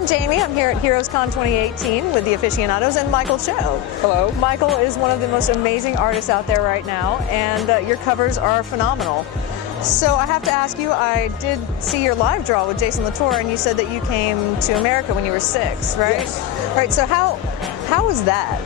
I'm Jamie. I'm here at Heroescon 2018 with the Aficionados and Michael Cho. Hello. Michael is one of the most amazing artists out there right now, and your covers are phenomenal. So I have to ask you, I did see your live draw with Jason Latour, and you said that you came to America when you were 6, right? Yes. Right, so how was that?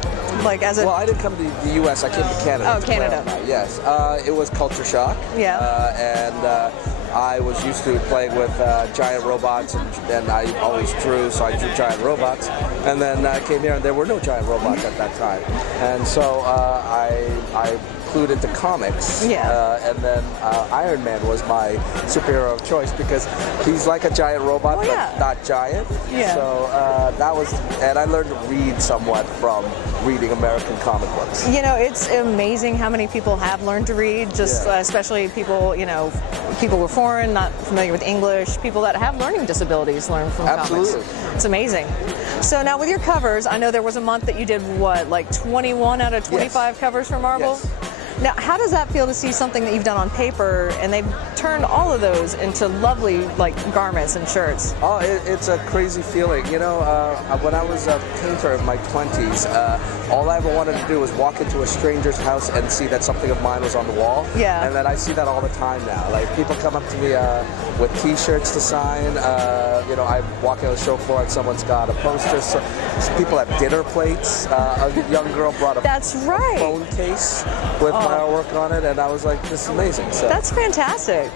Like as a... Well, I didn't come to the U.S., I came to Canada. Oh, Canada. Yes. It was culture shock. Yeah. I was used to playing with giant robots, and I always drew, so I drew giant robots. And then I came here, and there were no giant robots at that time. And so I clued into comics. Yeah. And then Iron Man was my superhero of choice because he's like a giant robot, but not giant. Yeah. So that was, and I learned to read somewhat from reading American comic books. You know, it's amazing how many people have learned to read, just especially people, you know, people who are foreign, not familiar with English, people that have learning disabilities learn from Absolutely. comics. It's amazing. So now with your covers, I know there was a month that you did what, like 21 out of 25 covers for Marvel? Yes. Now, how does that feel to see something that you've done on paper and they've turned all of those into lovely, like, garments and shirts? Oh, it's a crazy feeling. You know, when I was a painter in my 20s, all I ever wanted to do was walk into a stranger's house and see that something of mine was on the wall. Yeah. And then I see that all the time now. Like, people come up to me with T-shirts to sign. You know, I walk on the show floor and someone's got a poster. So people have dinner plates. A young girl brought a phone case with my artwork on it, and I was like, this is amazing. So that's fantastic.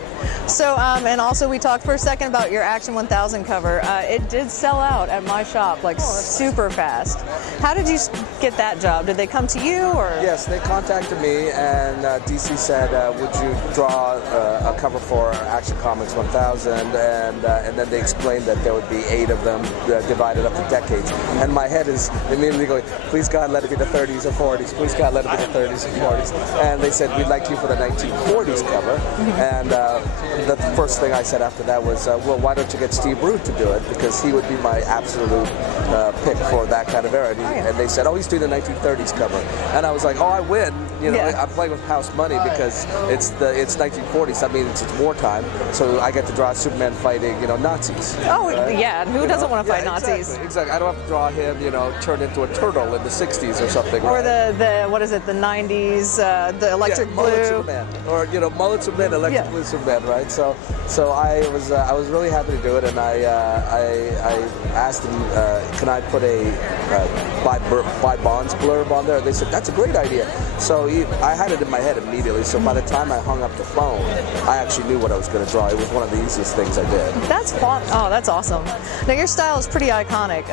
So, and also we talked for a second about your Action 1000 cover. It did sell out at my shop, like super fast. How did you get that job? Did they come to you, or? Yes, they contacted me, and DC said, would you draw a cover for Action Comics 1000, and then they explained that there would be 8 of them divided up to decades. And my head is immediately going, please God, let it be the 30s or 40s. Please God, let it be the 30s and 40s. And they said, we'd like you for the 1940s cover. And the first thing I said after that was, well, why don't you get Steve Rude to do it? Because he would be my absolute pick for that kind of era. And they said, oh, he's doing the 1930s cover. And I was like, oh, I win. You know, I'm playing with house money because it's 1940s. That means it's wartime. So I get to draw Superman fighting, you know, Nazis. Oh, yeah. Who doesn't want to fight Nazis? Exactly. I don't have to draw him, you know, turn into a turtle in the 60s or something. Or the what is it, the 90s, the electric blue. Superman. Or, you know, mullet Superman, electric blue Superman, right? So I was really happy to do it, and I asked them, can I put a buy bonds blurb on there? They said, that's a great idea. So I had it in my head immediately, so by the time I hung up the phone, I actually knew what I was going to draw. It was one of the easiest things I did. That's fun. Oh, that's awesome. Now, your style is pretty iconic.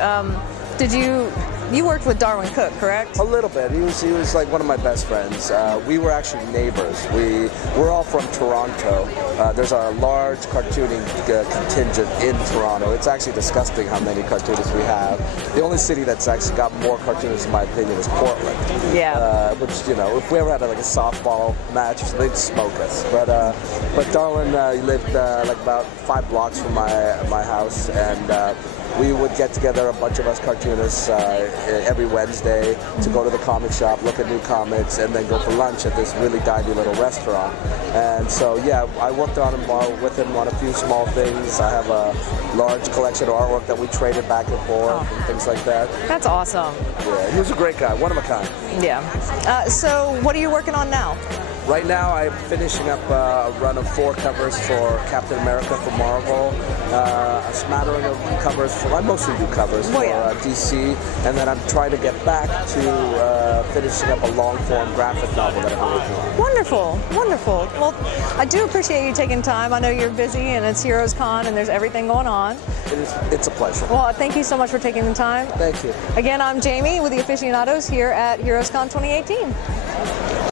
You worked with Darwin Cook, correct? A little bit. He was like one of my best friends. We were actually neighbors. We're all from Toronto. There's a large cartooning contingent in Toronto. It's actually disgusting how many cartoonists we have. The only city that's actually got more cartoonists, in my opinion, is Portland. Yeah. Which, you know, if we ever had like a softball match, they'd smoke us. But Darwin lived like about 5 blocks from my house, and we would get together, a bunch of us cartoonists, every Wednesday to go to the comic shop, look at new comics, and then go for lunch at this really tiny little restaurant. And so, yeah, I worked with him on a few small things. I have a large collection of artwork that we traded back and forth and things like that. That's awesome. Yeah, he was a great guy, one of a kind. Yeah. So what are you working on now? Right now, I'm finishing up a run of 4 covers for Captain America for Marvel, a smattering of covers I mostly do covers for DC, and then I'm trying to get back to finishing up a long-form graphic novel that I'm working on. Wonderful, wonderful. Well, I do appreciate you taking time. I know you're busy, and it's Heroescon, and there's everything going on. It's a pleasure. Well, thank you so much for taking the time. Thank you. Again, I'm Jamie with the Aficionados here at Heroescon 2018.